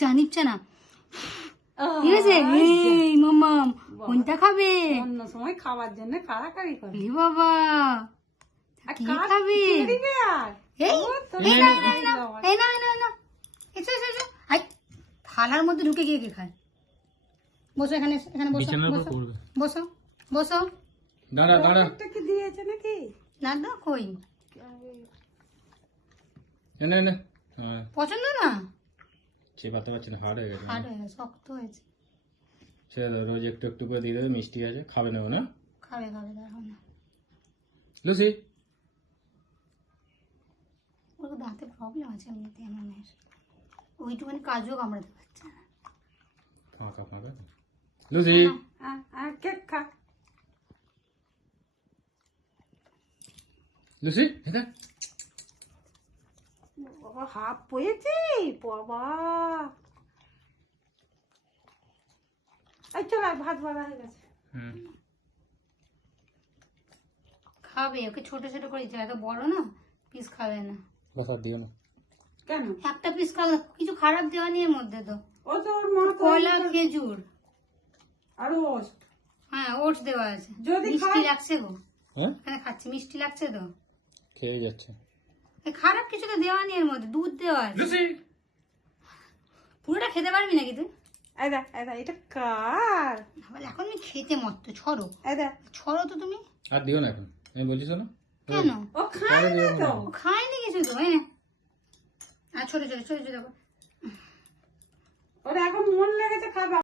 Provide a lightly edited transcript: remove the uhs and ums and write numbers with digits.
চা নিচ্ছে না, ঠিক আছে? এই মাম্মাম কোনটা খাবে? অন্য সময় খাওয়ার জন্য কাড়াকাড়ি করে। এ বাবা কি খাবে? থালার মধ্যে ঢুকে গিয়ে কে খায়? বসো এখানে, এখানে বসো, বসো বসো বসো। দাঁড়া দাঁড়া, কি দিয়েছে নাকি? না না, কই এনে এনে। হ্যাঁ, পছন্দ না, চেপাতে পারছি না, হার্ড হয়ে গেছে। হার্ড হয়ে গেছে, শক্ত হয়েছে। ছেড়ে দাও, রোজ একটু একটু করে দিয়ে দেবে, মিষ্টি আছে, খাবে না ও না? খাবে খাবে, দেখো না লুসি, ওর দাঁতে প্রবলেম আছে এমনিতে এমনের, ওইটুখানি কাজও কামড়াতে পারছে না। ফাঁকা ফাঁকা। লুসি, কেক খা। লুসি এটা হাফ হয়েছে বাবা। এই চল, ভাত বাড়া হয়ে গেছে। খাবে, ওকে ছোট ছোট করে দিতে হবে, এত বড় না পিস খাবে না। বসা দিও না কেন? একটা পিস খাবে, কিছু খারাপ দেওয়া নেই এর মধ্যে তো। ও তো ওর মা কলা, খেজুর আর ওস্ট। হ্যাঁ, ওটস দেওয়া আছে। যদি মিষ্টি লাগছে গো, হ্যাঁ, এখানে খাচ্ছি, মিষ্টি লাগছে তো। খেয়ে যাচ্ছে। খারাপ কিছু তো দেওয়া নেই এর মধ্যে, দুধ দেওয়া আছে। লুসি, পুরোটা খেতে পারবি নাকি তুই? এদা এদা, এটা কার? বলে এখন আমি খেতে মত, ছড়ো এদা, ছড়ো তো তুমি। আর দিও না এখন, আমি বলছি শোনো। কেন? ও খায় না তো। ও খায়নি কিছু তো, হ্যাঁ। আর ছোট ছোট ছোট ছোট ওর এখন মন লেগেছে খাবে।